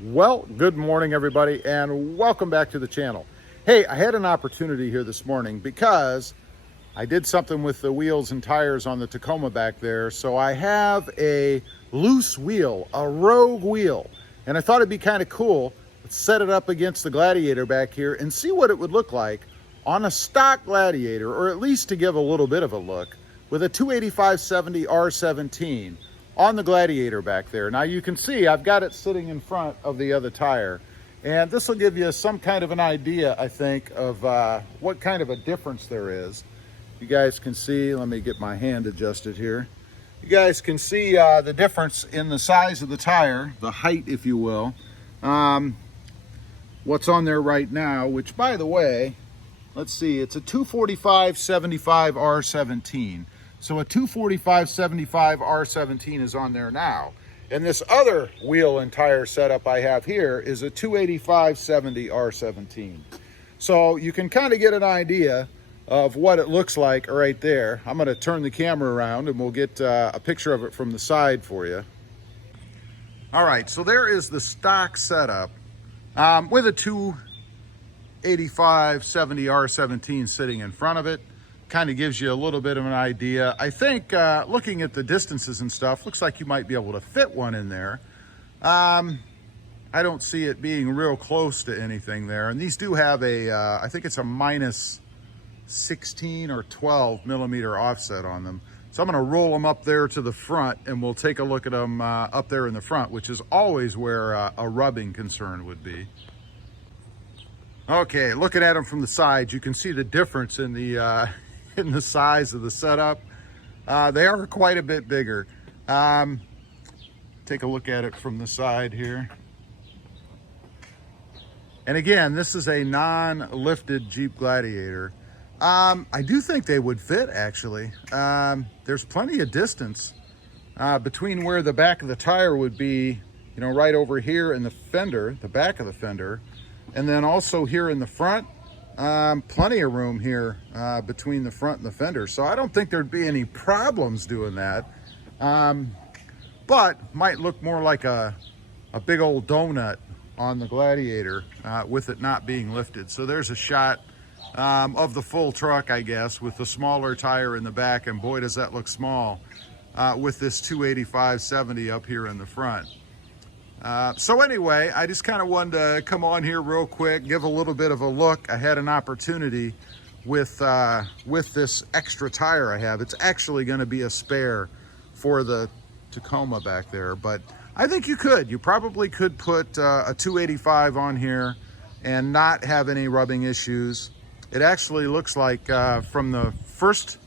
Well, good morning everybody and welcome back to the channel. Hey, I had an opportunity here this morning because I did something with the wheels and tires on the Tacoma back there. So I have a loose wheel, a rogue wheel, and I thought it'd be kind of cool. Let's set it up against the Gladiator back here and see what it would look like on a stock Gladiator, or at least to give a little bit of a look, with a 285/70 R17 on the Gladiator back there. Now you can see I've got it sitting in front of the other tire, and this will give you some kind of an idea, I think, of what kind of a difference there is. You guys can see, let me get my hand adjusted here. You guys can see the difference in the size of the tire, the height, if you will. What's on there right now, which by the way, let's see, it's a 245/75 R17. So a 245/75 R17 is on there now. And this other wheel and tire setup I have here is a 285/70 R17. So you can kind of get an idea of what it looks like right there. I'm going to turn the camera around and we'll get a picture of it from the side for you. All right, so there is the stock setup with a 285/70 R17 sitting in front of it. Kind of gives you a little bit of an idea. I think looking at the distances and stuff, looks like you might be able to fit one in there. I don't see it being real close to anything there. And these do have a, I think it's a minus 16 or 12 millimeter offset on them. So I'm gonna roll them up there to the front and we'll take a look at them up there in the front, which is always where a rubbing concern would be. Okay, looking at them from the side, you can see the difference in the size of the setup. They are quite a bit bigger. Take a look at it from the side here. And again, this is a non-lifted Jeep Gladiator. I do think they would fit, actually. There's plenty of distance between where the back of the tire would be, you know, right over here in the fender, the back of the fender, and then also here in the front. Plenty of room here between the front and the fender, so I don't think there'd be any problems doing that. But might look more like a big old donut on the Gladiator with it not being lifted. So there's a shot of the full truck, I guess, with the smaller tire in the back, and boy does that look small with this 285/70 up here in the front. So anyway, I just kind of wanted to come on here real quick, give a little bit of a look. I had an opportunity with this extra tire I have. It's actually going to be a spare for the Tacoma back there, but I think you probably could put a 285 on here and not have any rubbing issues. It actually looks like from the first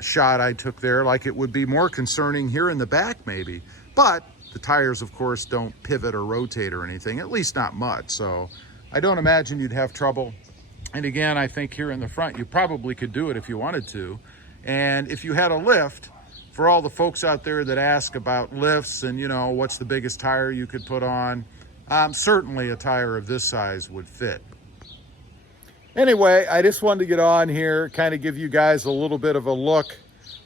shot I took there, like it would be more concerning here in the back maybe, but the tires, of course, don't pivot or rotate or anything, at least not much. So I don't imagine you'd have trouble. And again, I think here in the front, you probably could do it if you wanted to. And if you had a lift, for all the folks out there that ask about lifts and, you know, what's the biggest tire you could put on, certainly a tire of this size would fit. Anyway, I just wanted to get on here, kind of give you guys a little bit of a look,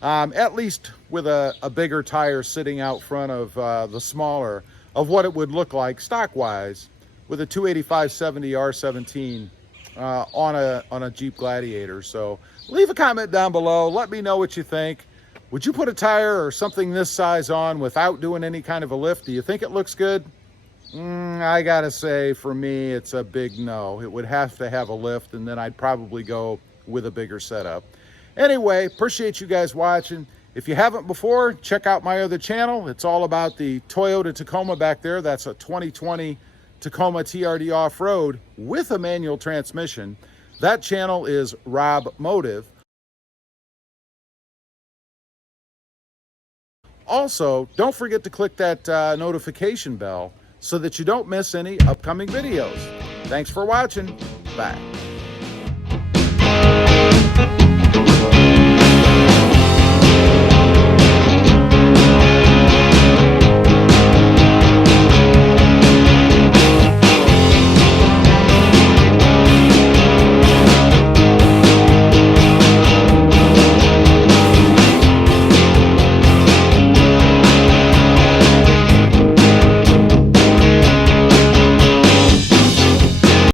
at least with a bigger tire sitting out front of the smaller, of what it would look like stock-wise with a 285/70 R17 on a Jeep Gladiator. So leave a comment down below. Let me know what you think. Would you put a tire or something this size on without doing any kind of a lift? Do you think it looks good? I gotta say, for me, it's a big no. It would have to have a lift, and then I'd probably go with a bigger setup. Anyway, appreciate you guys watching. If you haven't before, check out my other channel. It's all about the Toyota Tacoma back there. That's a 2020 Tacoma TRD off-road with a manual transmission. That channel is Rob Motive. Also, don't forget to click that notification bell so that you don't miss any upcoming videos. Thanks for watching. Bye.